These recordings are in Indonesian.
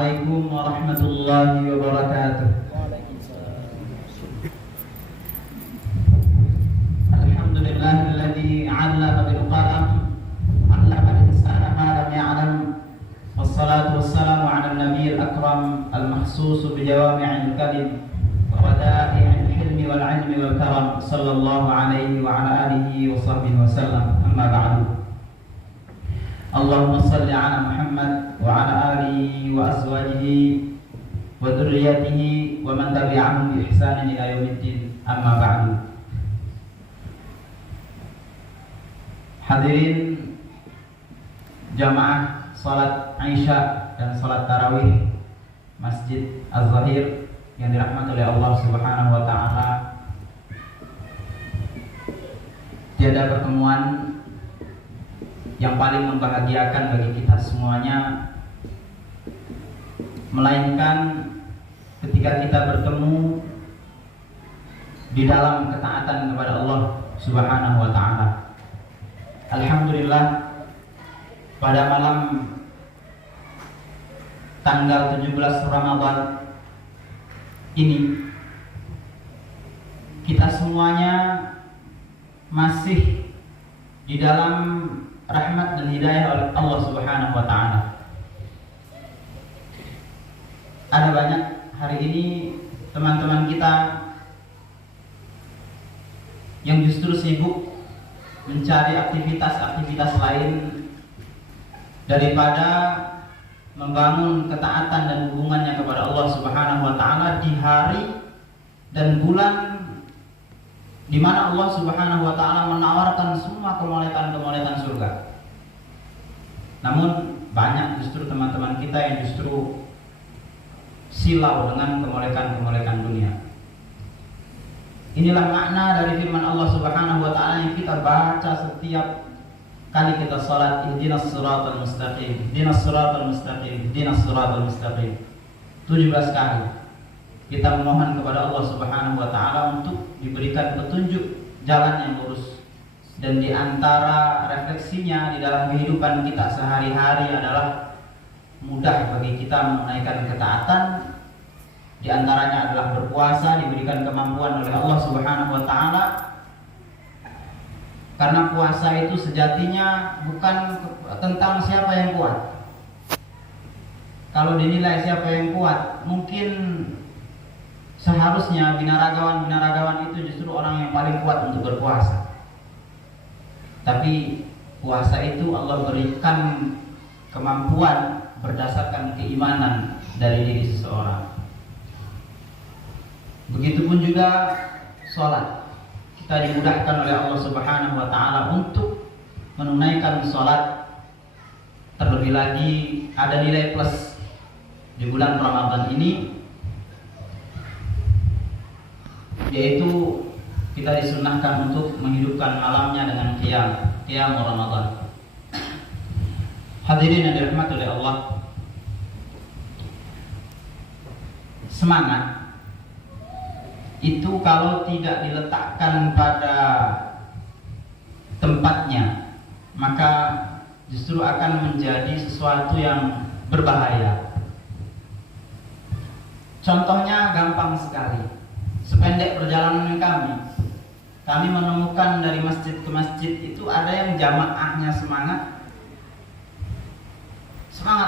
Assalamualaikum warahmatullahi wabarakatuh. Alhamdulillahilladzi 'allama bil qalam 'allama al-insana ma lam ya'lam. Wassalatu wassalamu 'ala an-nabiyil akram al-mahsus bi jawami'il kalim wa wada'i'il hilmi wal 'ilmi wal karam sallallahu alaihi wa 'ala alihi wa sahbihi wa sallam. Amma ba'du. Allahumma salli 'ala Muhammad wa 'ala alihi wa azwajihi wa dzurriyyatihi wa man tabi'ahum bi ihsanin ila yaumiddin. Amma ba'du. Hadirin jamaah salat Isya dan salat tarawih Masjid Az-Zahir yang dirahmati oleh Allah Subhanahu wa taala. Tiada pertemuan yang paling membahagiakan bagi kita semuanya melainkan ketika kita bertemu di dalam ketaatan kepada Allah Subhanahu wa taala. Alhamdulillah, pada malam tanggal 17 Ramadan ini kita semuanya masih di dalam rahmat dan hidayah oleh Allah Subhanahu wa taala. Ada banyak hari ini teman-teman kita yang justru sibuk mencari aktivitas-aktivitas lain daripada membangun ketaatan dan hubungannya kepada Allah Subhanahu wa taala di hari dan bulan di mana Allah Subhanahu wa taala menawarkan semua kemolekan-kemolekan surga. Namun banyak justru teman-teman kita yang justru silau dengan kemolekan-kemolekan dunia. Inilah makna dari firman Allah Subhanahu wa taala yang kita baca setiap kali kita salat, ihdinas siratal mustaqim, ihdinas siratal mustaqim, ihdinas siratal mustaqim. 17 kali kita memohon kepada Allah Subhanahu wa taala untuk diberikan petunjuk jalan yang lurus. Dan di antara refleksinya di dalam kehidupan kita sehari-hari adalah mudah bagi kita menunaikan ketaatan. Di antaranya adalah berpuasa, diberikan kemampuan oleh Allah Subhanahu wa taala. Karena puasa itu sejatinya bukan tentang siapa yang kuat. Kalau dinilai siapa yang kuat, mungkin seharusnya binaragawan itu justru orang yang paling kuat untuk berpuasa. Tapi puasa itu Allah berikan kemampuan berdasarkan keimanan dari diri seseorang. Begitupun juga sholat. Kita dimudahkan oleh Allah Subhanahu wa taala untuk menunaikan sholat. Terlebih lagi ada nilai plus di bulan Ramadan ini, yaitu kita disunnahkan untuk menghidupkan malamnya dengan qiyam Ramadan. Hadirin yang dirahmati oleh Allah, semangat itu kalau tidak diletakkan pada tempatnya, maka justru akan menjadi sesuatu yang berbahaya. Contohnya gampang sekali. Sependek perjalanan kami menemukan dari masjid ke masjid itu ada yang jamaahnya semangat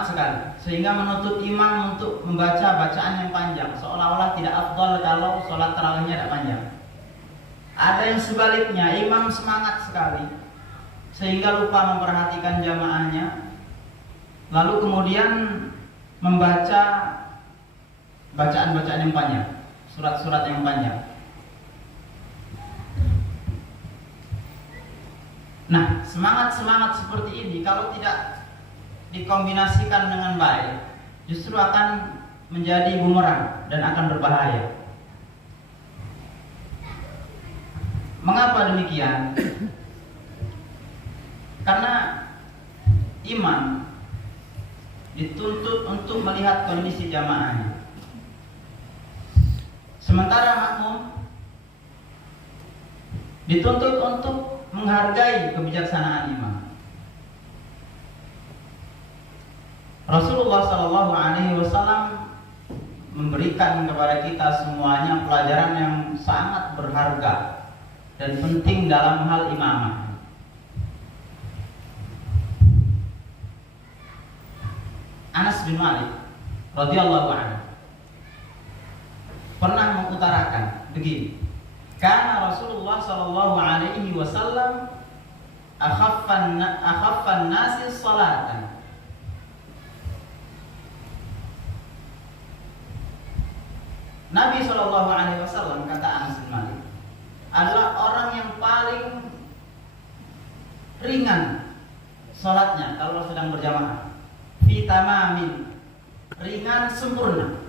sekali, sehingga menuntut imam untuk membaca bacaan yang panjang, seolah-olah tidak afdal kalau sholat tarawihnya tidak panjang. Ada yang sebaliknya, imam semangat sekali sehingga lupa memperhatikan jamaahnya, lalu kemudian membaca bacaan-bacaan yang panjang, surat-surat yang panjang. Nah, semangat seperti ini kalau tidak dikombinasikan dengan baik, justru akan menjadi bumerang dan akan berbahaya. Mengapa demikian? Karena imam dituntut untuk melihat kondisi jamaahnya, sementara makmum dituntut untuk menghargai kebijaksanaan imam. Rasulullah SAW memberikan kepada kita semuanya pelajaran yang sangat berharga dan penting dalam hal imamah. Anas bin Malik radhiyallahu anhu pernah mengutarakan begini, karena Rasulullah sallallahu alaihi wasallam akhaffan nasi salatan. Nabi sallallahu alaihi wasallam, kata Anas bin Malik, adalah orang yang paling ringan salatnya kalau sedang berjamaah. Fi tamamin, ringan sempurna.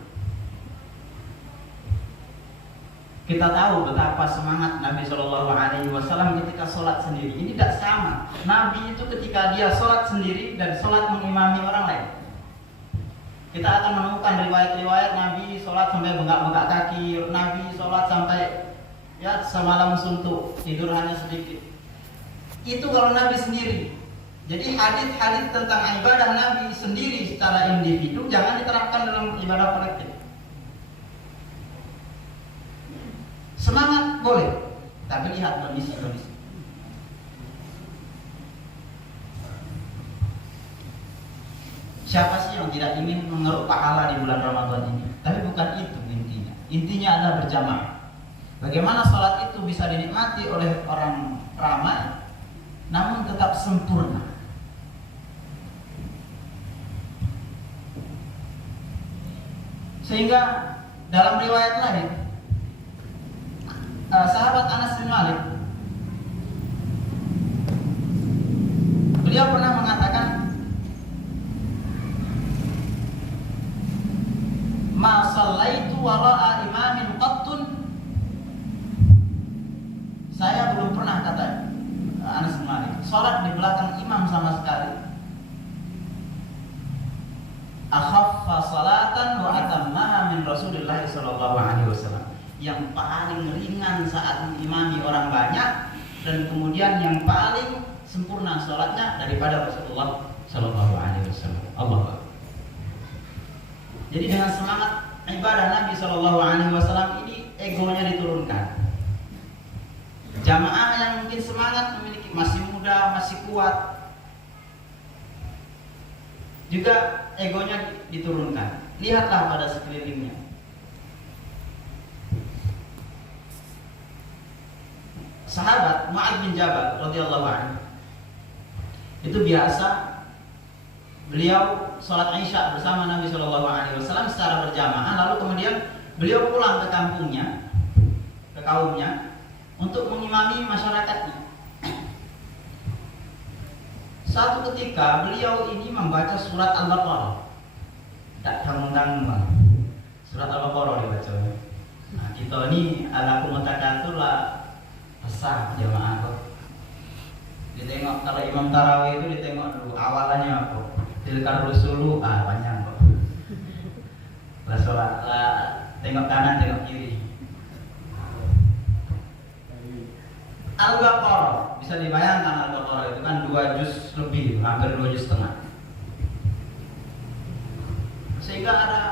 Kita tahu betapa semangat Nabi Shallallahu Alaihi Wasallam ketika sholat sendiri. Ini tidak sama. Nabi itu ketika dia sholat sendiri dan sholat mengimami orang lain. Kita akan menemukan riwayat-riwayat Nabi sholat sampai bengkak-bengkak kaki, Nabi sholat sampai ya semalam suntuk, tidur hanya sedikit. Itu kalau Nabi sendiri. Jadi hadis-hadis tentang ibadah Nabi sendiri secara individu jangan diterapkan dalam ibadah kolektif. Semangat boleh, tapi lihat kondisi. Siapa sih yang tidak ingin mengeruk pahala di bulan Ramadan ini? Tapi bukan itu intinya. Intinya adalah berjamaah. Bagaimana sholat itu bisa dinikmati oleh orang ramai, namun tetap sempurna. Sehingga dalam riwayat lain, sahabat Anas bin Malik, beliau pernah mengatakan, ma shallaitu wara'a imamin qattun. Saya belum pernah, kata Anas bin Malik, salat di belakang imam sama sekali. Akhaffa salatan wa atammaha min Rasulillah sallallahu alaihi wasallam. Yang paling ringan saat mengimami orang banyak dan kemudian yang paling sempurna salatnya daripada Rasulullah sallallahu alaihi wasallam. Allah. Jadi dengan semangat ibadah Nabi sallallahu alaihi wasallam ini egonya diturunkan. Jamaah yang mungkin semangat memiliki masih muda, masih kuat, juga egonya diturunkan. Lihatlah pada sekelilingnya. Sahabat Mu'adz bin Jabal radhiyallahu anhu itu biasa beliau sholat Isya bersama Nabi Shallallahu Alaihi Wasallam secara berjamaah, lalu kemudian beliau pulang ke kampungnya, ke kaumnya untuk mengimami masyarakatnya. Satu ketika beliau ini membaca surat Al-Baqarah. Tak tanggung-tanggung bang. Surat Al-Baqarah dibaca. Nah, kita ini ala kumutakatur lah besar jamaah kok. Ditengok kalau imam tarawih itu ditengok dulu awalannya apa. Tilkar rusulu panjang kok. Lah sholat lah tengok kanan tengok kiri. Al-Baqarah, bisa dibayangkan Al-Baqarah itu kan 2 juz lebih, hampir 2 juz setengah. Sehingga ada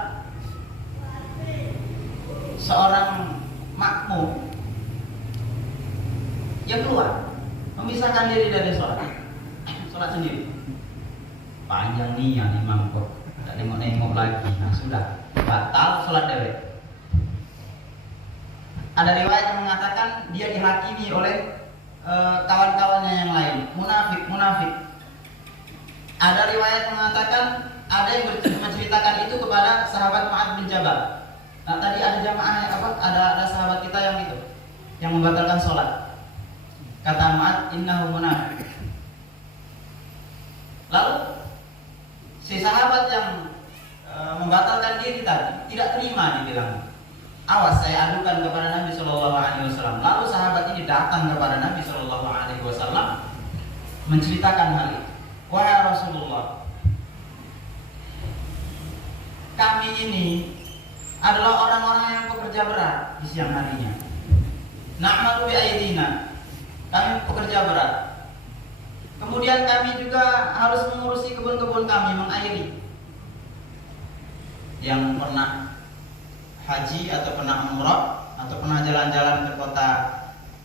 seorang makmum yang keluar, memisahkan diri dari sholat sendiri. Panjang nih yang imam kok, tak nengok-nengok lagi, nah sudah batal sholat dewek. Ada riwayat yang mengatakan dia dihakimi oleh kawan-kawannya yang lain, munafik. Ada riwayat yang mengatakan ada yang menceritakan itu kepada sahabat Mu'adz bin Jabal. Nah, tadi ada jamaah yang ada sahabat kita yang itu yang membatalkan sholat. Kata Mu'adz, innahu munafik. Lalu si sahabat yang membatalkan diri tadi tidak terima, dibilang, awas saya adukan kepada Nabi Shallallahu Alaihi Wasallam. Lalu sahabat ini datang kepada Nabi Shallallahu Alaihi Wasallam menceritakan hal itu. Wahai Rasulullah, kami ini adalah orang-orang yang bekerja berat di siang harinya. Na'malu bi aydina, kami pekerja berat. Kemudian kami juga harus mengurusi kebun-kebun kami, mengairi. Yang pernah haji atau pernah umrah atau pernah jalan-jalan ke kota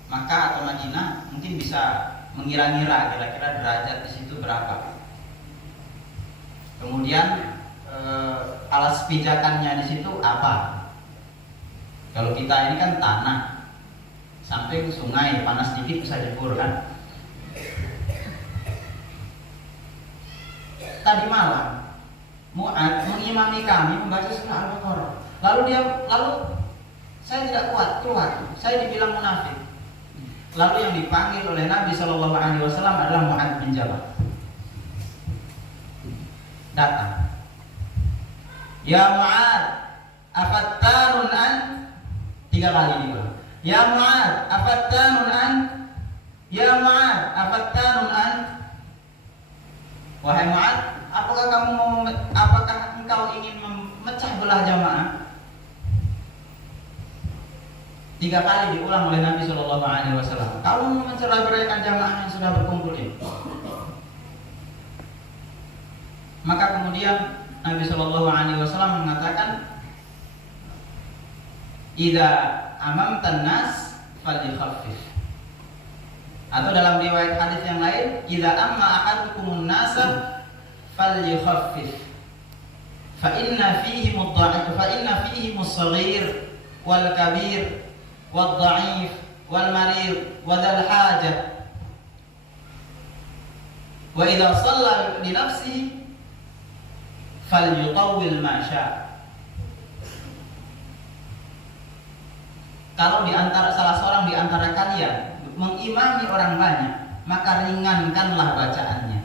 Makkah atau Madinah mungkin bisa mengira-ngira kira-kira derajat di situ berapa. Kemudian alas pijakannya di situ apa? Kalau kita ini kan tanah, sampai ke sungai, panas dikit bisa jebur kan. Tadi malam Mu'ad mengimami kami membaca surah Al-Baqarah. Lalu saya tidak kuat keluar. Saya dibilang munafik. Lalu yang dipanggil oleh Nabi Shallallahu Alaihi Wasallam adalah Mu'ad bin Jabal. Datang. Ya Mu'ad, afattanun an? 3 kali diulang. Ya Mu'ad, afattanun an? Ya Mu'ad, afattanun an? Wahai Mu'ad, apakah engkau ingin memecah belah jamaah? 3 kali diulang oleh Nabi Shallallahu Alaihi Wasallam. Kalau mencerai-beraikan jamaah yang sudah berkumpul ini, maka kemudian Nabi Shallallahu Alaihi Wasallam mengatakan, "Idza amamtan nas falyukhaffif." Atau dalam riwayat hadis yang lain, "Idza amma ahadukumun nasa falyukhaffif." Fa inna fihi mudha'if, fa inna fihi musghir wal kabir wal dha'if wal marid wa dzal hajah. Wa idza shalla li nafsihi falyutawwil ma syaa. Kalau di antara salah seorang di antara kalian mengimami orang banyak, maka ringankanlah bacaannya.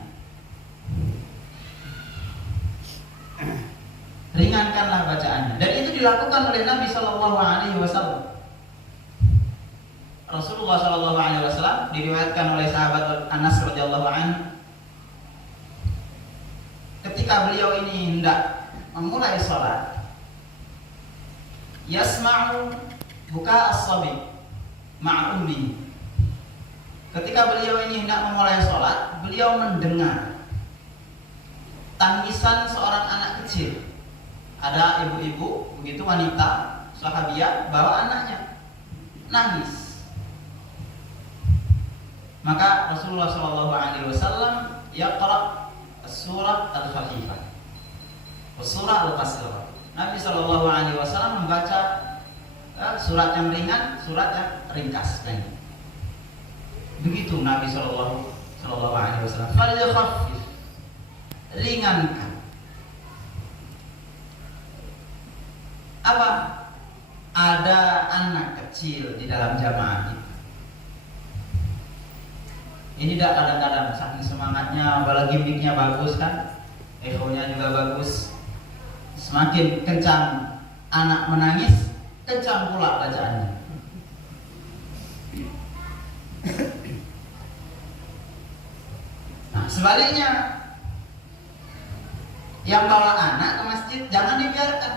Ringankanlah bacaannya. Dan itu dilakukan oleh Nabi Shallallahu Alaihi Wasallam. Rasulullah Shallallahu Alaihi Wasallam diriwayatkan oleh sahabat Anas radhiyallahu anhu, ketika beliau ini hendak memulai sholat, yasma'u buka as-sabi ma'a ummi. Ketika beliau ini hendak memulai sholat, beliau mendengar tangisan seorang anak kecil. Ada ibu-ibu, begitu wanita sahabiah bawa anaknya nangis. Maka Rasulullah Shallallahu Alaihi Wasallam yaqra surah Al-Khafifah, surah Al-Qasirah. Nabi Shallallahu Alaihi Wasallam membaca surat yang ringan, surat yang ringkas. Begitu Nabi Shallallahu Alaihi Wasallam. Falyukhaffif, ringankan. Apa? Ada anak kecil di dalam jamaah itu. Ini tidak kadang-kadang saking semangatnya, apalagi mic-nya bagus kan, echo-nya juga bagus. Semakin kencang anak menangis, kencang pula bacaannya. Nah, sebaliknya, yang bawa anak ke masjid jangan dibiarkan.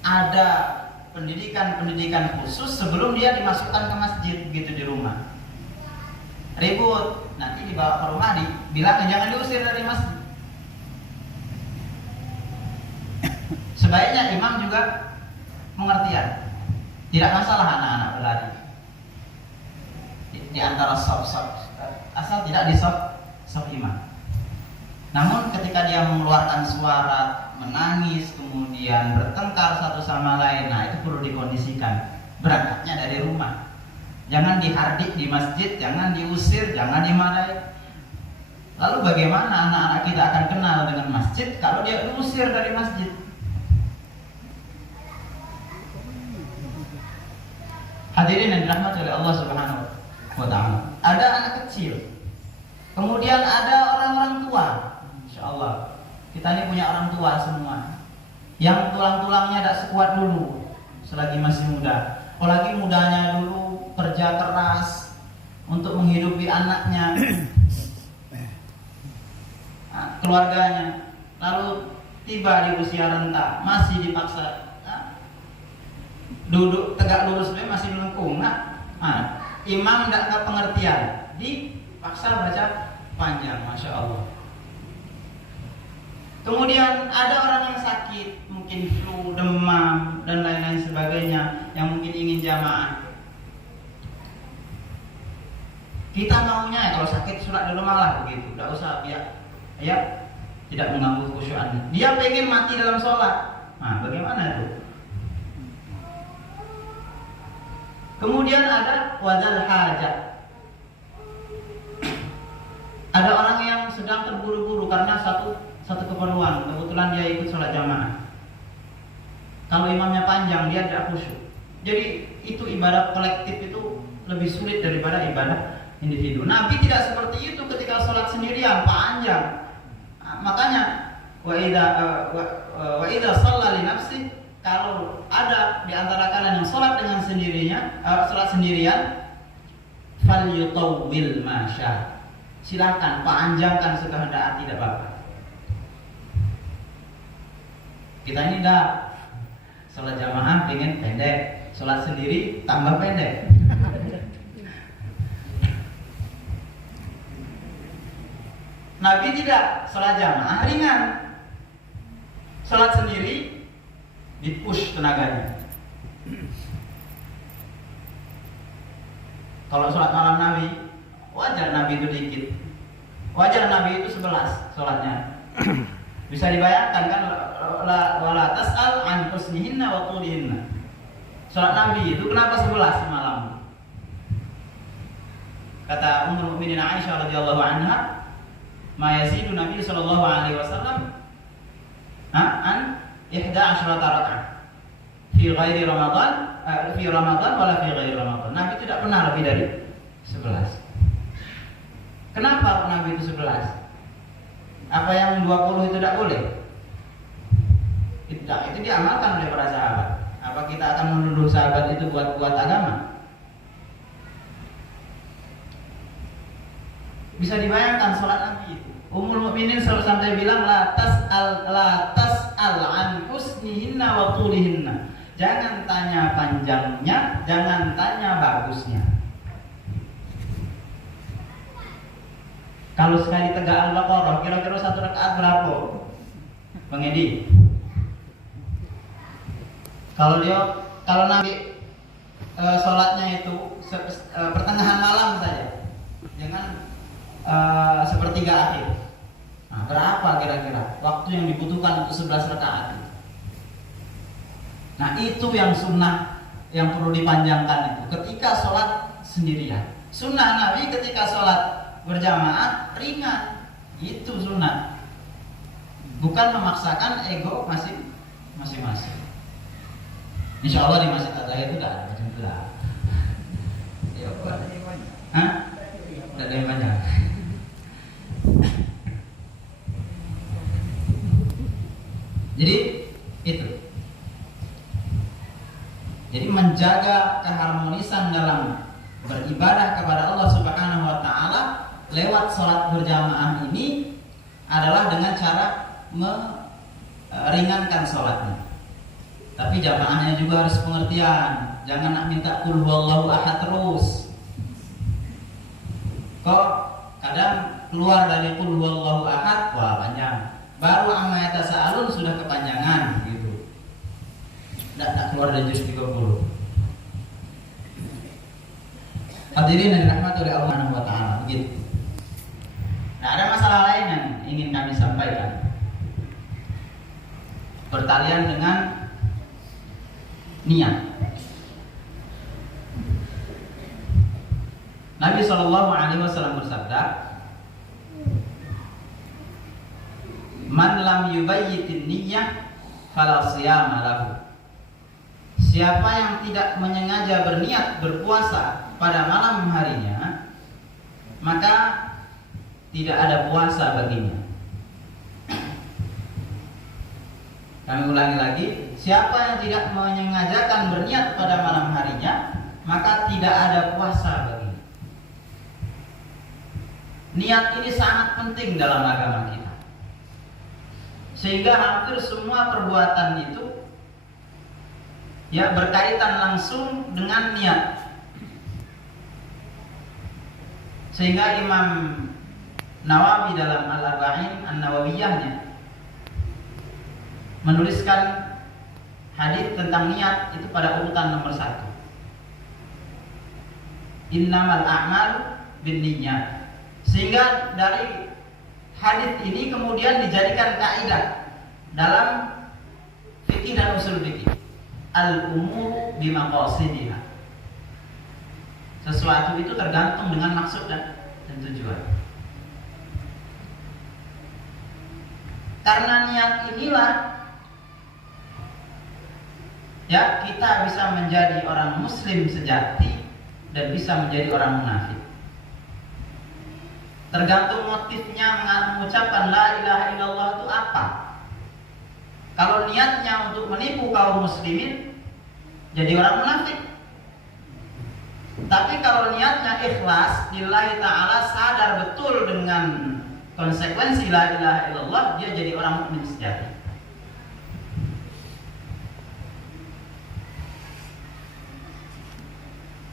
Ada pendidikan khusus sebelum dia dimasukkan ke masjid, begitu di rumah. Ribut, nanti dibawa ke rumah, dibilang jangan diusir dari masjid. Sebaiknya imam juga pengertian. Tidak masalah anak-anak berlari di antara saf-saf, asal tidak di saf imam. Namun ketika dia mengeluarkan suara, menangis, kemudian bertengkar satu sama lain, nah itu perlu dikondisikan. Berangkatnya dari rumah. Jangan dihardik di masjid, jangan diusir, jangan dimarahi. Lalu bagaimana anak-anak kita akan kenal dengan masjid kalau dia diusir dari masjid? Hadirin yang dirahmati oleh Allah Subhanahu wa Ta'ala. Ada anak kecil, kemudian ada orang-orang tua. Insya Allah kita ini punya orang tua semua, yang tulang-tulangnya tidak sekuat dulu selagi masih muda. Apalagi mudanya dulu kerja keras untuk menghidupi anaknya, keluarganya. Lalu tiba di usia renta, masih dipaksa duduk tegak lurus, masih melengkung. Imam tidak pengertian, dipaksa baca panjang, masya Allah. Kemudian ada orang yang sakit, mungkin flu, demam, dan lain-lain sebagainya, yang mungkin ingin jamaah. Kita maunya kalau sakit sholat di rumah lah begitu, tidak usah ya tidak mengganggu khusyukannya. Dia pengen mati dalam sholat, nah bagaimana itu? Kemudian ada wadal hajat. Ada orang yang sedang terburu-buru karena satu keperluan, kebetulan dia ikut sholat jamaah. Kalau imamnya panjang, dia tidak khusyuk. Jadi itu ibadah kolektif itu lebih sulit daripada ibadah individu. Nabi tidak seperti itu ketika sholat sendirian panjang. Makanya wa idza shalla li nafsi, kalau ada di antara kalian yang sholat dengan sendirinya, sholat sendirian, falyutawwil ma syaa. Silakan panjangkan sekehendak hati, tidak apa-apa. Kita ini dah sholat jamaah pengen pendek, sholat sendiri tambah pendek. Nabi tidak, sholat jamaah ringan, sholat sendiri dipush tenaganya. Kalau sholat malam Nabi, wajar Nabi itu dikit, wajar Nabi itu 11 sholatnya. Bisa dibayangkan kan, wala tas'al an husnihinna wa tulihinna. Salat Nabi itu kenapa 11 malam? Kata Ummul Mukminin Aisyah radhiyallahu anha, ma yazidu Nabi sallallahu alaihi wasallam an 11 rakaat fi ghairi Ramadan, fi Ramadan wala fi ghairi Ramadan. Nabi tidak pernah lebih dari 11. Kenapa Nabi itu 11? Apa yang 20 itu tidak boleh? Tidak, itu diamalkan oleh para sahabat. Apa kita akan menuduh sahabat itu buat agama? Bisa dibayangkan sholat Nabi itu. Ummul Mukminin selalu santai bilang la tas'al an husnihinna wa tulihinna. Jangan tanya panjangnya, jangan tanya bagusnya. Kalau sekali tegak Al-Baqarah, kira-kira 1 rakaat berapa? Bang Edi? Kalau Nabi sholatnya itu pertengahan malam saja, jangan sepertiga akhir. Nah, berapa kira-kira waktu yang dibutuhkan untuk 11 rakaat? Nah, itu yang sunnah yang perlu dipanjangkan itu ketika sholat sendirian. Sunnah Nabi ketika sholat berjamaah ringan, itu sunnah. Bukan memaksakan ego masing-masing. Insya Allah di Masjid Al-Zahir itu tidak ada macam itu lah. Hah? Tidak ada yang banyak. Jadi itu. Jadi menjaga keharmonisan dalam beribadah kepada Allah Subhanahu wa taala lewat sholat berjamaah ini adalah dengan cara meringankan sholatnya. Tapi jamaahnya juga harus pengertian. Jangan nak minta qul huwallahu ahad terus. Kok kadang keluar dari qul huwallahu ahad, wah panjang. Baru amma yatasaalun sudah kepanjangan gitu. Tidak keluar dari juz 30. Hadirin yang dirahmati oleh Allah Subhanahu wa taala, begitu. Nah, ada masalah lain yang ingin kami sampaikan. Bertalian dengan niat. Nabi Shallallahu Alaihi Wasallam bersabda, "Man lam yubayyitin niyyah, fala siyama lahu." Siapa yang tidak menyengaja berniat berpuasa pada malam harinya, maka tidak ada puasa baginya. Kami ulangi lagi, siapa yang tidak menyengajakan berniat pada malam harinya, maka tidak ada puasa baginya. Niat ini sangat penting dalam agama kita. Sehingga hampir semua perbuatan itu ya berkaitan langsung dengan niat. Sehingga Imam Nawawi dalam Al-Arba'in An-Nawawiyahnya menuliskan hadis tentang niat itu pada urutan nomor 1. Innamal a'malu binniyat. Sehingga dari hadis ini kemudian dijadikan kaidah dalam fikih dan usul fikih. Al-umuru bimaqasidiha. Sesuatu itu tergantung dengan maksud dan tujuan. Karena niat inilah ya kita bisa menjadi orang muslim sejati dan bisa menjadi orang munafik. Tergantung motifnya mengucapkan la ilaha illallah itu apa. Kalau niatnya untuk menipu kaum muslimin, jadi orang munafik. Tapi kalau niatnya ikhlas, lillahi ta'ala, sadar betul dengan konsekuensi la ilaha illallah, dia jadi orang mukmin sejati.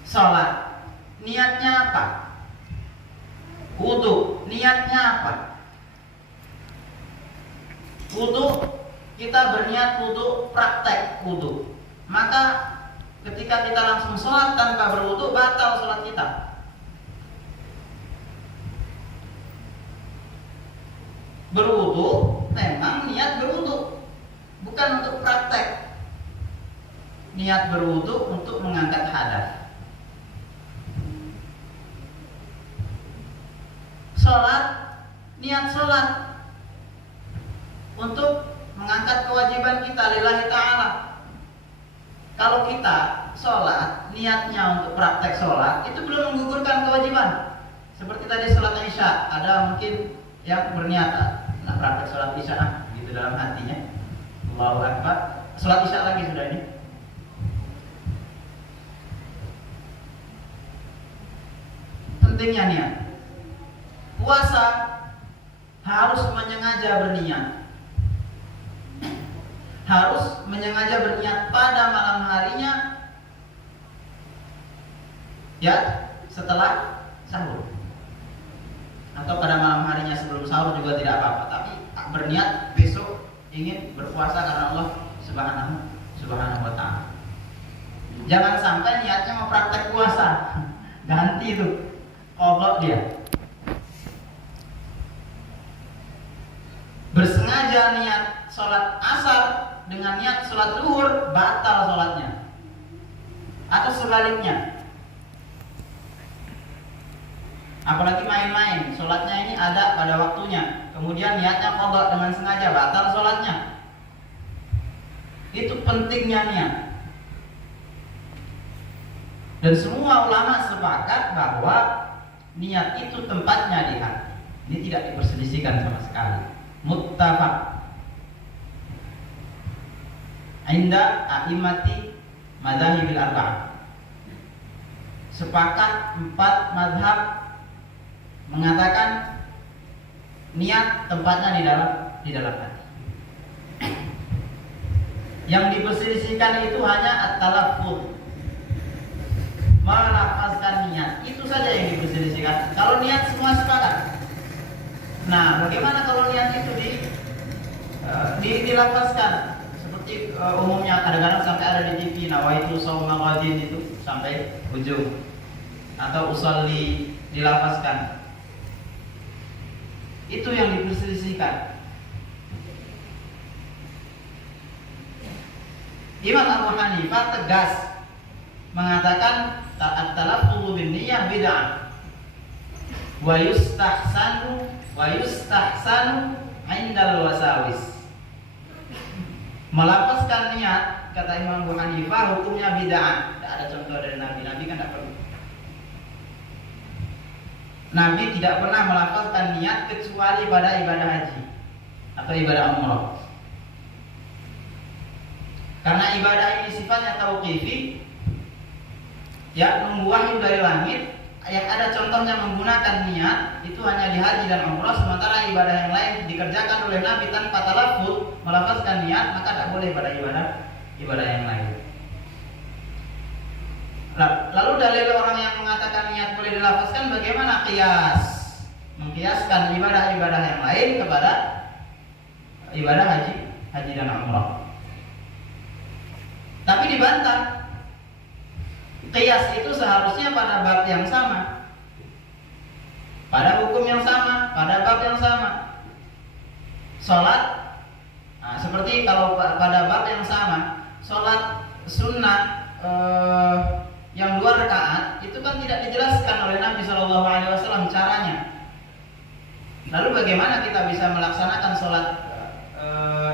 Salat, niatnya apa? Wudu, niatnya apa? Wudu, kita berniat wudu, praktek wudu. Maka ketika kita langsung sholat tanpa berwudu, batal sholat kita. Berwudu memang niat berwudu, bukan untuk praktek. Niat berwudu untuk mengangkat hadas. Sholat, niat sholat untuk mengangkat kewajiban kita lillahi ta'ala. Kalau kita sholat, niatnya untuk praktek sholat, itu belum menggugurkan kewajiban. Seperti tadi sholat isya, ada mungkin yang berniat nak praktek sholat isya gitu dalam hatinya. Allahu Akbar, sholat isya lagi sudah ini. Pentingnya niat. Puasa harus menyengaja berniat. Harus menyengaja berniat pada malam harinya, ya setelah sahur, atau pada malam harinya sebelum sahur juga tidak apa-apa. Tapi berniat besok ingin berpuasa karena Allah Subhanahu wa ta'ala. Jangan sampai niatnya mau praktek puasa, ganti itu, oblok dia. Bersengaja niat sholat asar dengan niat sholat zuhur, batal sholatnya. Atau sebaliknya. Apalagi main-main, sholatnya ini ada pada waktunya, kemudian niatnya qadha dengan sengaja, batal sholatnya. Itu pentingnya niat. Dan semua ulama sepakat bahwa niat itu tempatnya di hati. Ini tidak diperselisihkan sama sekali. Muttafaq inda a'immati madzahibil arba'ah. Sepakat 4 mazhab mengatakan niat tempatnya di dalam hati. Yang diperselisihkan itu hanya at-talaffuz, melafazkan niat. Itu saja yang diperselisihkan. Kalau niat semua sepakat. Nah, bagaimana kalau niat itu dilafazkan? Seperti umumnya kadang-kadang sampai ada di TV, nawaitu shauma ghadin itu sampai ujung. Atau usolli dilafazkan. Itu yang diperselisihkan. Imam Abu Hanifah tegas mengatakan at-talaffuz bin niyyah bid'ah. Wa yustahsanu indal wasawis. Melafazkan niat, kata Imam Abu Hanifah, hukumnya bid'ah. Tidak ada contoh dari Nabi. Nabi kan tidak perlu. Nabi tidak pernah melafazkan niat kecuali pada ibadah haji atau ibadah umrah. Karena ibadah ini sifatnya tauqifi, ya nunggu wahyu dari langit. Yang ada contohnya menggunakan niat itu hanya di haji dan umrah, sementara ibadah yang lain dikerjakan oleh Nabi tanpa talaffuz, melafazkan niat, maka tidak boleh pada ibadah yang lain. Lalu dalil orang yang mengatakan niat boleh dilafazkan, bagaimana qiyas? Mengkiaskan ibadah-ibadah yang lain kepada ibadah haji haji dan umrah. Tapi dibantah, qiyas itu seharusnya pada bab yang sama, pada hukum yang sama, pada bab yang sama. Sholat, seperti kalau pada bab yang sama, sholat sunnah yang 2 rakaat itu kan tidak dijelaskan oleh Nabi SAW caranya. Lalu bagaimana kita bisa melaksanakan sholat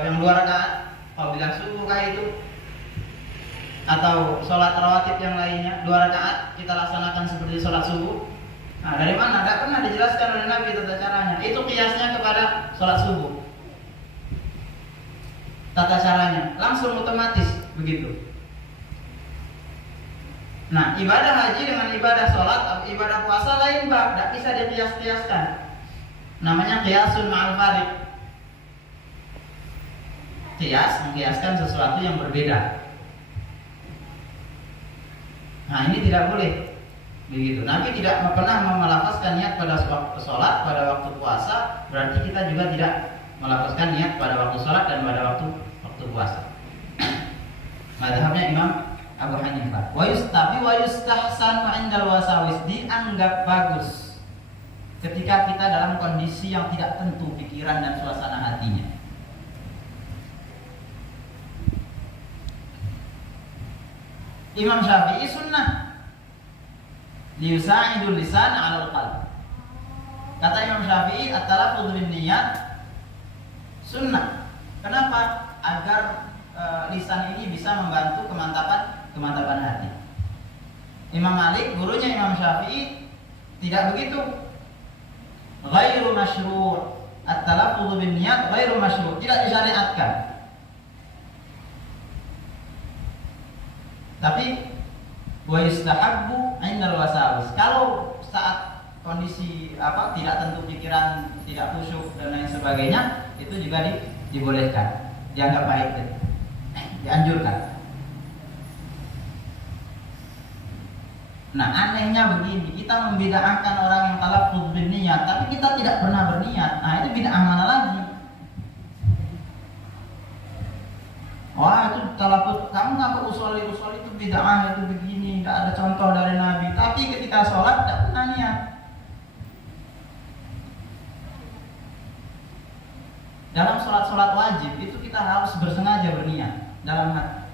yang 2 rakaat? Kalau bilang subuh kah itu? Atau sholat rawatib yang lainnya 2 rakaat kita laksanakan seperti sholat subuh? Nah, dari mana? Tidak pernah dijelaskan oleh Nabi tata caranya. Itu kiasnya kepada sholat subuh. Tata caranya langsung otomatis begitu. Nah, ibadah haji dengan ibadah sholat, ibadah puasa lain bab, tidak bisa dikias-kiaskan. Namanya qiyasun ma'al farid. Qiyas mengkiaskan sesuatu yang berbeda. Nah, ini tidak boleh begitu. Nabi tidak pernah melafazkan niat pada waktu sholat, pada waktu puasa. Berarti kita juga tidak melafazkan niat pada waktu sholat dan pada waktu puasa. Mazhabnya Imam Abu Hanifah. Tapi wa yustahsanu 'indal wasawis, dianggap bagus ketika kita dalam kondisi yang tidak tentu pikiran dan suasana hatinya. Imam Syafi'i sunnah liyusa'idul lisan 'alal qalb. Kata Imam Syafi'i, at-talaffuz bin niyat sunnah. Kenapa? Agar lisan ini bisa membantu kemantapan hati. Imam Malik, gurunya Imam Syafi'i, tidak begitu. Ghairu masyru', at-talaffuz bin niyat ghairu masyru', tidak disyariatkan. Tapi wa yustahabbu 'indal wasawis. Kalau saat kondisi tidak tentu pikiran, tidak khusyuk dan lain sebagainya, itu juga dibolehkan, dianggap baik, dianjurkan. Nah, anehnya begini, kita membid'ahkan orang yang talaffuz bin niyat, tapi kita tidak pernah berniat. Nah, itu bid'ah mana lagi? Wah, itu talaffuz, kamu ngaku usul itu bid'ah, itu begini, tidak ada contoh dari Nabi. Tapi ketika sholat tidak pernah niat. Dalam sholat wajib itu kita harus bersengaja berniat dalam hati.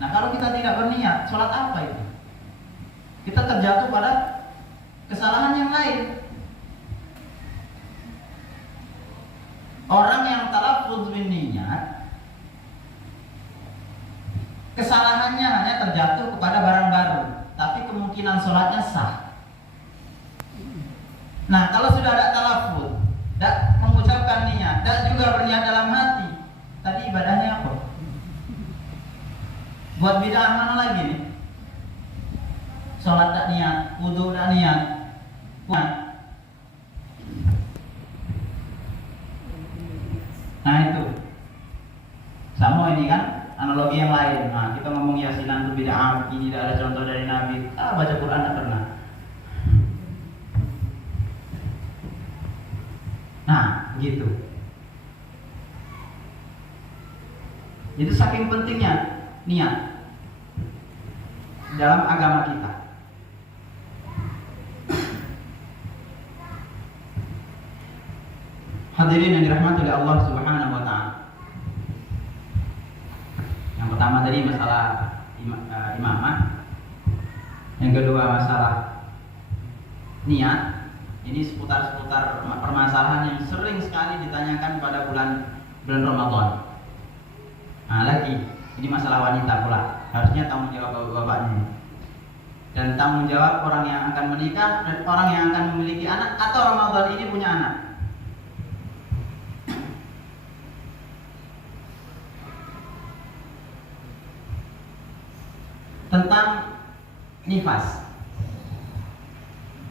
Nah, kalau kita tidak berniat, sholat apa itu? Kita terjatuh pada kesalahan yang lain. Orang yang talaffuz bin niyat, kesalahannya hanya terjatuh kepada barang baru, tapi kemungkinan sholatnya sah. Nah, kalau sudah ada talaffuz, tidak mengucapkan niat, tidak juga berniat dalam hati, tadi ibadahnya apa? Buat bid'ah mana lagi nih? Sholat tak niat, wudu tak niat. Nah itu, sama ini kan analogi yang lain. Nah, kita ngomong yasinan itu bid'ah, ini tidak ada contoh dari Nabi. Baca Quran tak pernah. Nah, begitu. Itu saking pentingnya niat dalam agama kita. Hadirin yang dirahmati oleh Allah Subhanahu wa taala. Yang pertama tadi masalah imamah. Yang kedua masalah niat. Ini seputar permasalahan yang sering sekali ditanyakan pada bulan Ramadan. Nah, lagi ini masalah wanita pula. Harusnya tanggung jawab bapak-bapaknya. Dan tanggung jawab orang yang akan menikah dan orang yang akan memiliki anak atau Ramadan ini punya anak. Tentang nifas.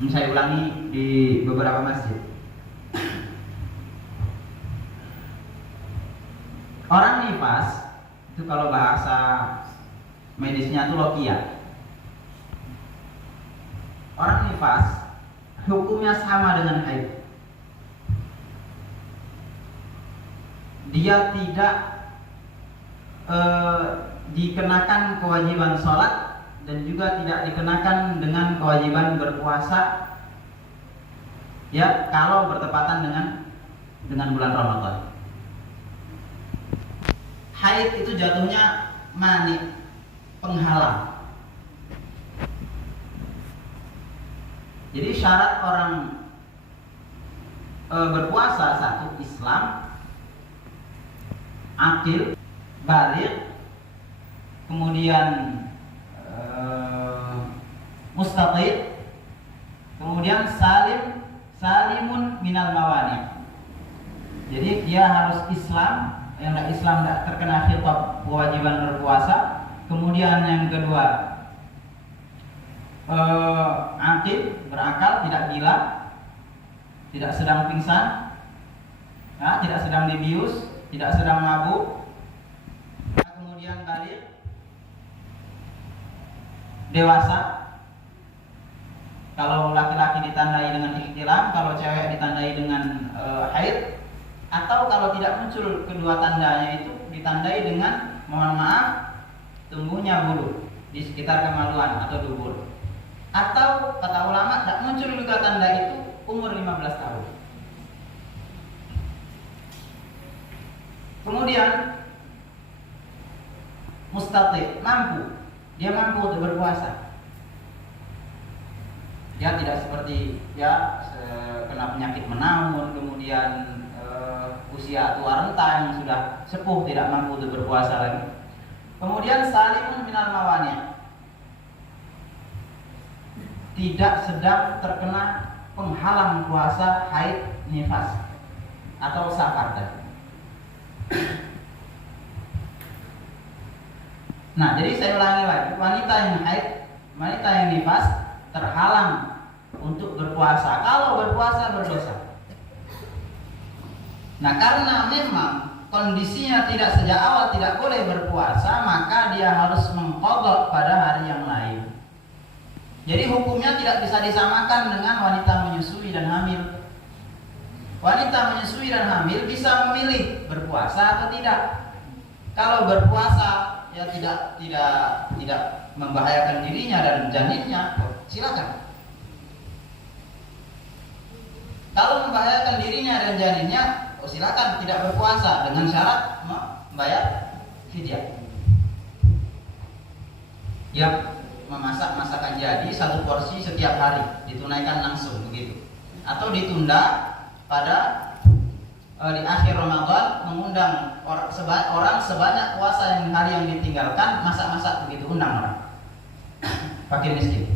Saya ulangi di beberapa masjid. Orang nifas itu kalau bahasa medisnya itu lokia. Orang nifas hukumnya sama dengan haid. Dia tidak dikenakan kewajiban sholat dan juga tidak dikenakan dengan kewajiban berpuasa, ya, kalau bertepatan dengan bulan Ramadan. Haid itu jatuhnya mani, penghalang. Jadi syarat orang berpuasa: satu, Islam, akil, baligh, kemudian mustaqim, kemudian salimun minal mawani. Jadi dia harus Islam, yang tidak Islam tidak terkena khitab kewajiban berpuasa. Kemudian yang kedua, akil, berakal, tidak gila, tidak sedang pingsan, ya, tidak sedang dibius, tidak sedang mabuk. Kemudian baligh, dewasa. Kalau laki-laki ditandai dengan ihtilam, kalau cewek ditandai dengan haid, atau kalau tidak muncul kedua tandanya itu ditandai dengan, mohon maaf, tumbuhnya bulu di sekitar kemaluan atau dubur. Atau kata ulama tidak muncul juga tanda itu umur 15 tahun. Kemudian mustati', mampu. Dia mampu untuk berpuasa. Dia tidak seperti kena penyakit menaun, kemudian usia tua renta yang sudah sepuh tidak mampu untuk berpuasa lagi. Kemudian salimun minal mawani', tidak sedang terkena penghalang puasa haid, nifas atau safar tadi. Nah, jadi saya ulangi lagi, wanita yang haid, wanita yang nifas terhalang untuk berpuasa. Kalau berpuasa berdosa. Nah, karena memang kondisinya tidak sejak awal tidak boleh berpuasa, maka dia harus mengqadha pada hari yang lain. Jadi hukumnya tidak bisa disamakan dengan wanita menyusui dan hamil. Wanita menyusui dan hamil bisa memilih berpuasa atau tidak. Kalau berpuasa ya tidak membahayakan dirinya dan janinnya, silakan. Kalau membahayakan dirinya dan janinnya, silakan tidak berpuasa dengan syarat membayar fidyah. Ya, memasak masakan jadi satu porsi setiap hari, ditunaikan langsung begitu. Atau ditunda pada di akhir Ramadan, mengundang orang sebanyak puasa yang hari yang ditinggalkan, masak-masak begitu, undang orang fakir miskin.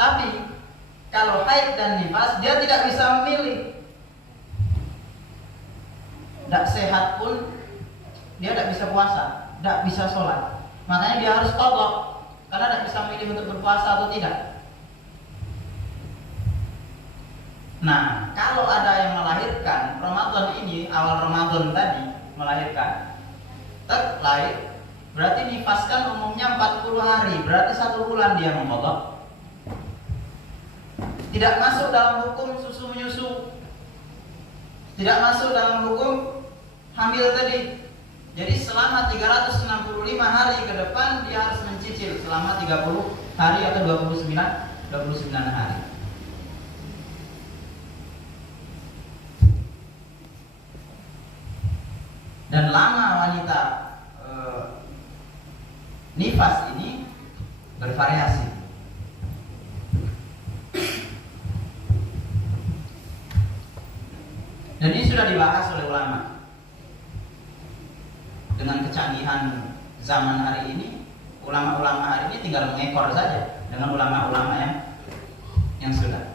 Tapi kalau haid dan nifas, dia tidak bisa memilih. Tidak sehat pun dia tidak bisa puasa, tidak bisa sholat. Makanya dia harus qadha, karena tidak bisa memilih untuk berpuasa atau tidak. Nah, kalau ada yang melahirkan Ramadan ini, awal Ramadan tadi melahirkan, lahir, berarti nifaskan umumnya 40 hari, berarti 1 bulan dia mengqadha. Tidak masuk dalam hukum susu menyusu, tidak masuk dalam hukum hamil tadi. Jadi selama 365 hari ke depan dia harus mencicil selama 30 hari atau 29 hari. Dan lama wanita nifas ini bervariasi. Dan ini sudah dibahas oleh ulama. Dengan kecanggihan zaman hari ini, ulama-ulama hari ini tinggal mengekor saja dengan ulama-ulama yang sudah.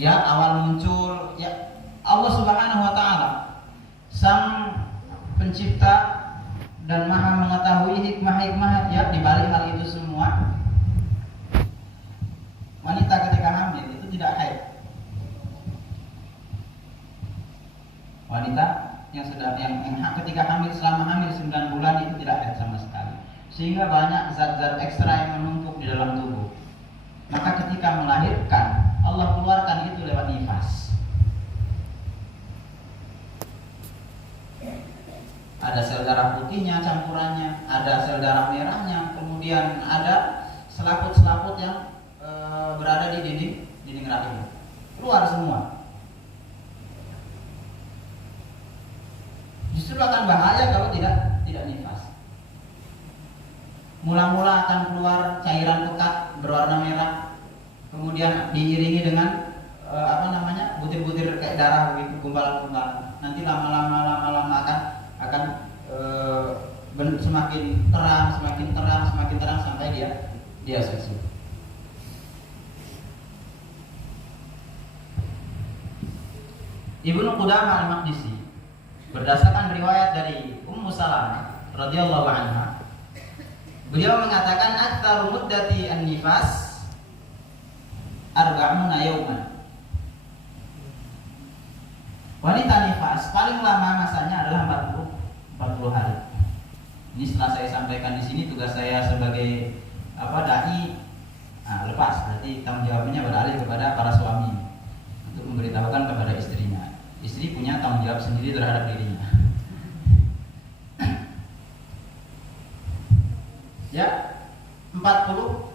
Ya, awal muncul ya Allah Subhanahu wa taala, Sang Pencipta dan Maha mengetahui hikmah-hikmah ya di balik hal itu semua. Wanita ketika hamil itu tidak haid. Wanita yang ketika hamil, selama hamil 9 bulan itu tidak haid sama sekali. Sehingga banyak zat-zat ekstra yang menumpuk di dalam tubuh. ketika melahirkan, Allah keluarkan itu lewat nifas. Ada sel darah putihnya campurannya, ada sel darah merahnya, kemudian ada selaput-selaput yang berada di dinding rahim. Keluar semua. Justru akan bahaya kalau tidak nifas. Mula-mula akan keluar cairan pekat berwarna merah, kemudian diiringi dengan butir-butir kayak darah begitu, gumpalan-gumpalan. Nanti lama-lama akan semakin terang sampai dia selesai. Ibnu Qudamah al-Maqdisi berdasarkan riwayat dari Ummu Salamah radhiyallahu anha, beliau mengatakan aktsar muddati an-nifas 40 yauman. Wanita nifas paling lama masanya adalah 40 hari. Ini setelah saya sampaikan di sini, tugas saya sebagai dai lepas, berarti tanggung jawabnya beralih kepada para suami untuk memberitahukan kepada istrinya. Istri punya tanggung jawab sendiri terhadap dirinya. Ya, 40.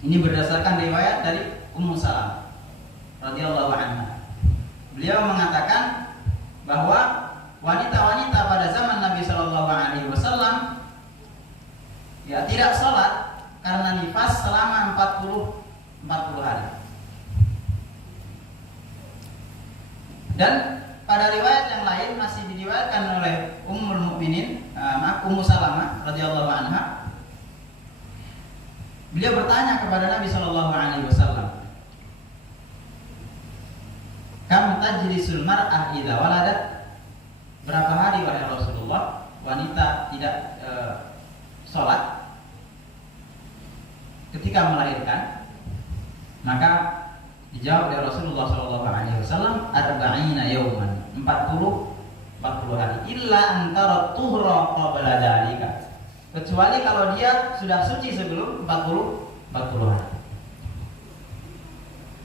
Ini berdasarkan riwayat dari Ummu Salamah radhiyallahu anha. Beliau mengatakan bahwa wanita-wanita pada zaman Nabi Shallallahu Alaihi Wasallam tidak sholat karena nifas selama 40 hari. Dan pada riwayat yang lain masih diriwayatkan oleh Ummu Salamah radhiyallahu anha. Beliau bertanya kepada Nabi Shallallahu Alaihi Wasallam, "Kam tajlisul mar'ah idza waladat?" Berapa hari wahai Rasulullah wanita tidak sholat ketika melahirkan? Maka dijawab oleh Rasulullah SAW, arba'ina yauman, 40 hari, illa antara tuhra qabla dzalika, kecuali kalau dia sudah suci sebelum 40 hari.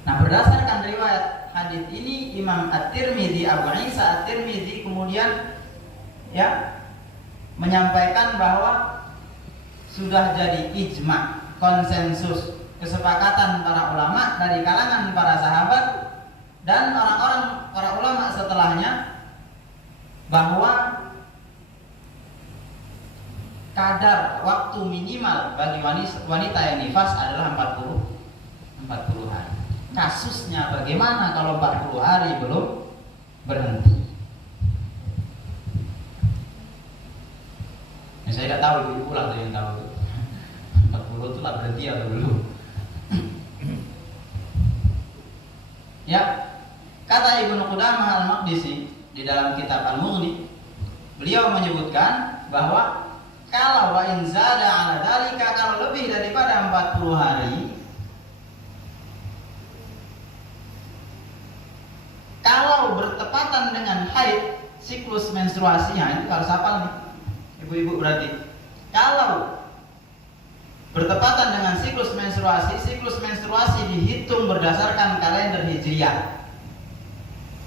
Nah, berdasarkan riwayat hadis ini, Imam At-Tirmidzi, Abu Isa At-Tirmidzi kemudian menyampaikan bahwa sudah jadi ijma, konsensus, kesepakatan para ulama dari kalangan para sahabat dan orang-orang para ulama setelahnya bahwa kadar waktu minimal bagi wanita yang nifas adalah 40 hari. Kasusnya bagaimana kalau 40 hari belum berhenti? Ya, saya tidak tahu, ibu pulang saya yang tahu. 40 itu lah berhenti atau belum? Ya, kata Ibnu Qudamah al-Maqdisi di dalam kitab Al-Mughni, beliau menyebutkan bahwa kalau wa in zada ala dzalika, kalau lebih daripada 40 hari, kalau bertepatan dengan haid, siklus menstruasinya, itu harus hafal nih ibu-ibu, berarti kalau bertepatan dengan siklus menstruasi dihitung berdasarkan kalender Hijriah.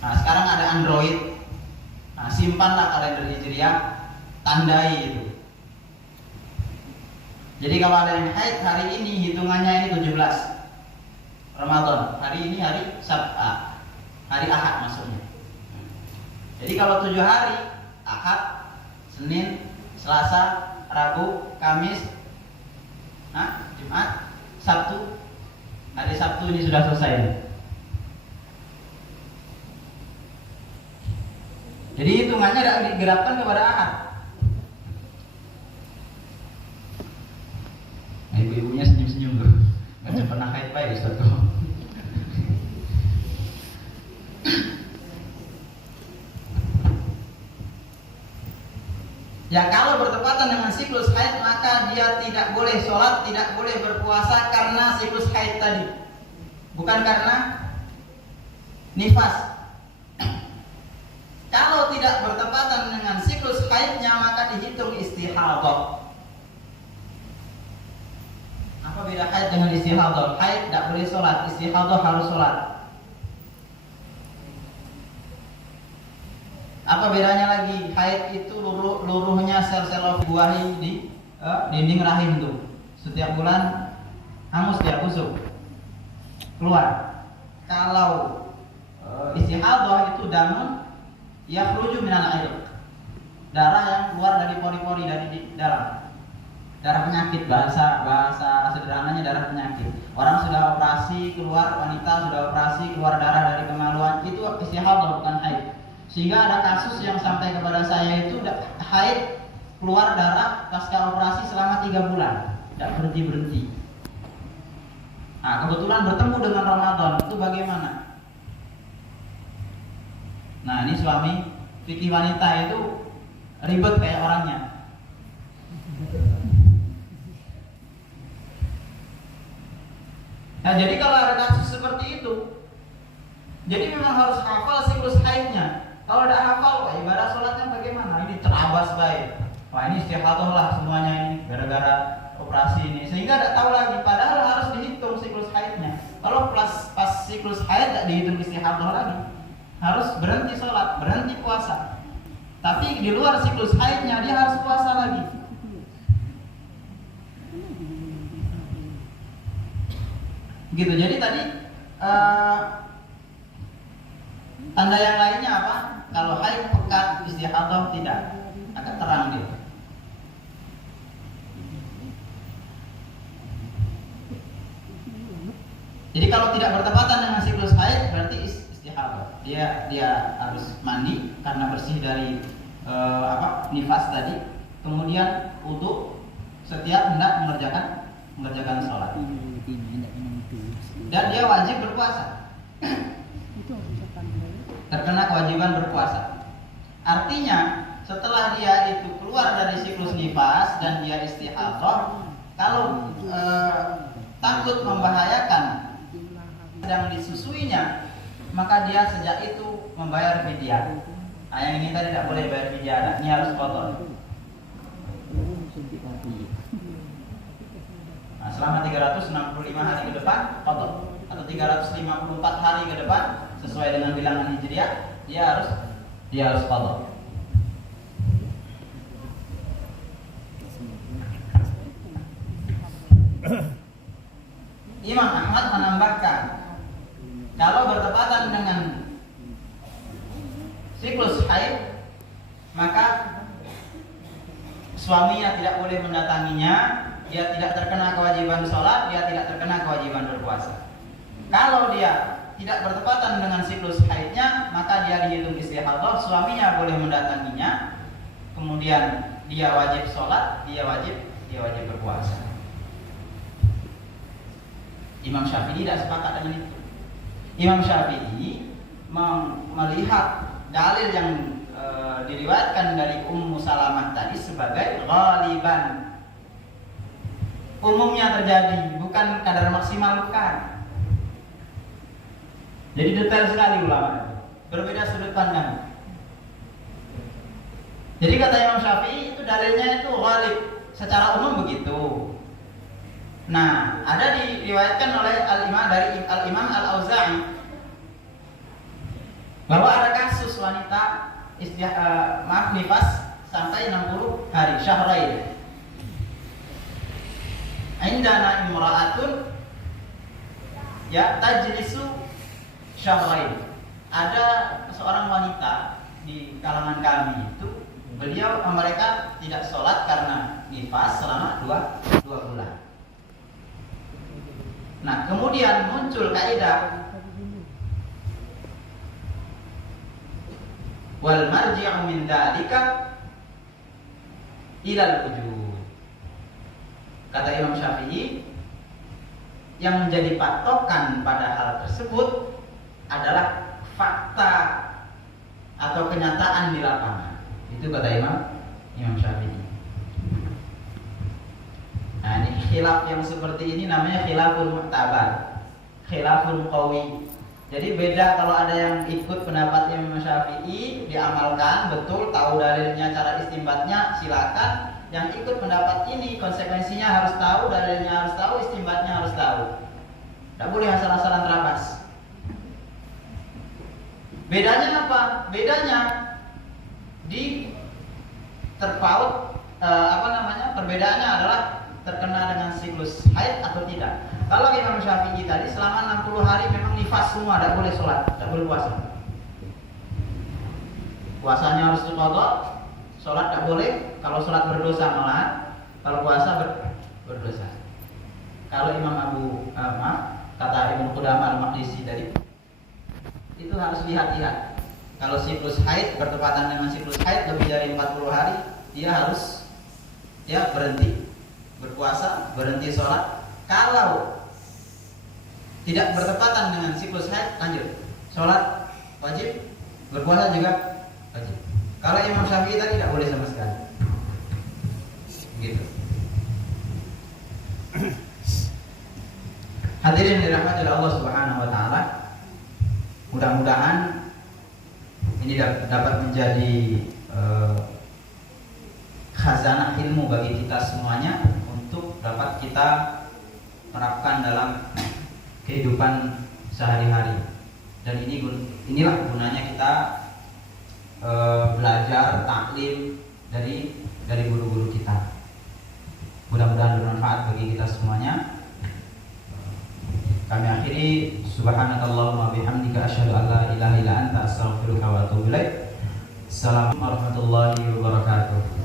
Nah, sekarang ada Android. Nah, simpanlah kalender Hijriah, tandai itu. Jadi kalau ada yang haid hari ini, hitungannya ini 17 Ramadan. Hari ini hari Sabtu, hari Ahad maksudnya. Jadi kalau 7 hari, Ahad, Senin, Selasa, Rabu, Kamis, Jumat, Sabtu. Hari Sabtu ini sudah selesai. Jadi hitungannya tidak digerakkan kepada Ahad. Nah, ibu-ibunya senyum-senyum tuh. Nggak pernah haid baik Ustaz. Ya, kalau bertepatan dengan siklus haid, maka dia tidak boleh sholat, tidak boleh berpuasa karena siklus haid tadi, bukan karena nifas. Kalau tidak bertepatan dengan siklus haidnya, maka dihitung istihadhah. Apa Apa beda haid dengan istihadah? Haid tidak boleh sholat, istihadah harus sholat. Apa bedanya lagi? Haid itu luruhnya sel-sel buahi di dinding rahim tuh. Setiap bulan hangus dia busuk keluar. Kalau istihadah itu damun yakhruju minal irq, darah yang keluar dari pori-pori dari dalam. Darah penyakit, bahasa sederhananya darah penyakit. Orang sudah operasi keluar, wanita sudah operasi keluar darah dari kemaluan, itu istihadah bukan haid. Sehingga ada kasus yang sampai kepada saya itu haid keluar darah pasca operasi selama 3 bulan, tidak berhenti. Nah, kebetulan bertemu dengan Ramadan, itu bagaimana? Nah, ini suami fikih wanita itu ribet kayak orangnya. Nah, jadi kalau ada kasus seperti itu, jadi memang harus hafal siklus haidnya. Kalau tidak hafal, wah, ibadah sholatnya bagaimana? Ini terabas baik. Wah, ini istihadah lah semuanya ini gara-gara operasi ini. Sehingga tidak tahu lagi, padahal harus dihitung siklus haidnya. Kalau pas siklus haid tidak dihitung istihadah lagi, harus berhenti sholat, berhenti puasa. Tapi di luar siklus haidnya dia harus puasa lagi. Gitu. Jadi tadi tanda yang lainnya apa? Kalau haid pekat, istihadah tidak, agak terang gitu. Jadi kalau tidak bertepatan dengan siklus haid berarti istihadah. Dia harus mandi karena bersih dari nifas tadi. Kemudian wudu setiap hendak mengerjakan sholat. Dan dia wajib berpuasa. Terkena kewajiban berpuasa. Artinya setelah dia itu keluar dari siklus nifas dan dia istihadah, kalau takut membahayakan sedang disusuinya, maka dia sejak itu membayar fidyah. Nah, yang ini tadi tidak boleh bayar fidyah, ini harus kotor. Nah, selama 365 hari ke depan kotor, atau 354 hari ke depan sesuai dengan bilangan Hijriah, dia harus kotor. Imam Ahmad menambahkan, kalau bertepatan dengan siklus haid, maka suaminya tidak boleh mendatanginya, dia tidak terkena kewajiban sholat, dia tidak terkena kewajiban berpuasa. Kalau dia tidak bertepatan dengan siklus haidnya, maka dia dihitung istihadah, suaminya boleh mendatanginya, kemudian dia wajib sholat, dia wajib berpuasa. Imam Syafi'i tidak sepakat dengan itu. Imam Syafi'i melihat dalil yang diriwayatkan dari Ummu Salamah tadi sebagai ghaliban, umumnya terjadi, bukan kadar maksimal, bukan. Jadi detail sekali ulama, berbeda sudut pandang. Jadi kata Imam Syafi'i itu dalilnya itu ghalib, secara umum begitu. Nah, ada diriwayatkan oleh Al-Imam Al-Auza'i bahwa ada kasus wanita nifas sampai 60 hari, syahrain. Indana imra'atun ya tajlisu syahrain. Ada seorang wanita di kalangan kami itu, mereka tidak sholat karena nifas selama 2 bulan. Nah, kemudian muncul kaidah wal marji'u min dzalika ilal wujud. Kata Imam Syafi'i, yang menjadi patokan pada hal tersebut adalah fakta atau kenyataan di lapangan. Itu kata Imam Syafi'i. Nah, ini khilaf yang seperti ini namanya khilaful mu'tabar, khilaful qawi. Jadi beda kalau ada yang ikut pendapat Imam Syafi'i, diamalkan betul, tahu dalilnya, cara istinbatnya, silakan. yang ikut mendapat ini konsekuensinya harus tahu, dalilnya harus tahu, istimbatnya harus tahu. Tidak boleh asal-asalan terabas. Bedanya apa? Bedanya di terpaut perbedaannya adalah terkena dengan siklus haid atau tidak. Kalau Imam Syafi'i tadi selama 60 hari memang nifas semua, tidak boleh sholat, tidak boleh puasa. Puasanya harus diqadha, sholat tidak boleh. Kalau sholat berdosa malahan, kalau puasa berdosa. Kalau kata Ibnu Qudamah al-Maqdisi tadi, itu harus lihat-lihat. Kalau siklus haid bertepatan dengan siklus haid lebih dari 40 hari, dia berhenti berpuasa, berhenti sholat. Kalau tidak bertepatan dengan siklus haid, lanjut sholat wajib, berpuasa juga wajib. Kalau Imam Syafi'i tadi tidak boleh sama sekali. Gitu. Hadirin dirahmati oleh Allah Subhanahu wa taala. Mudah-mudahan ini dapat menjadi khazanah ilmu bagi kita semuanya untuk dapat kita terapkan dalam kehidupan sehari-hari. Dan inilah gunanya kita belajar taklim dari guru-guru kita. Mudah-mudahan bermanfaat bagi kita semuanya. Kami akhiri, subhanakallahumma bihamdika asyhadu an la ilaha illa anta astaghfiruka wa atubu ilaik. Assalamualaikum warahmatullahi wabarakatuh.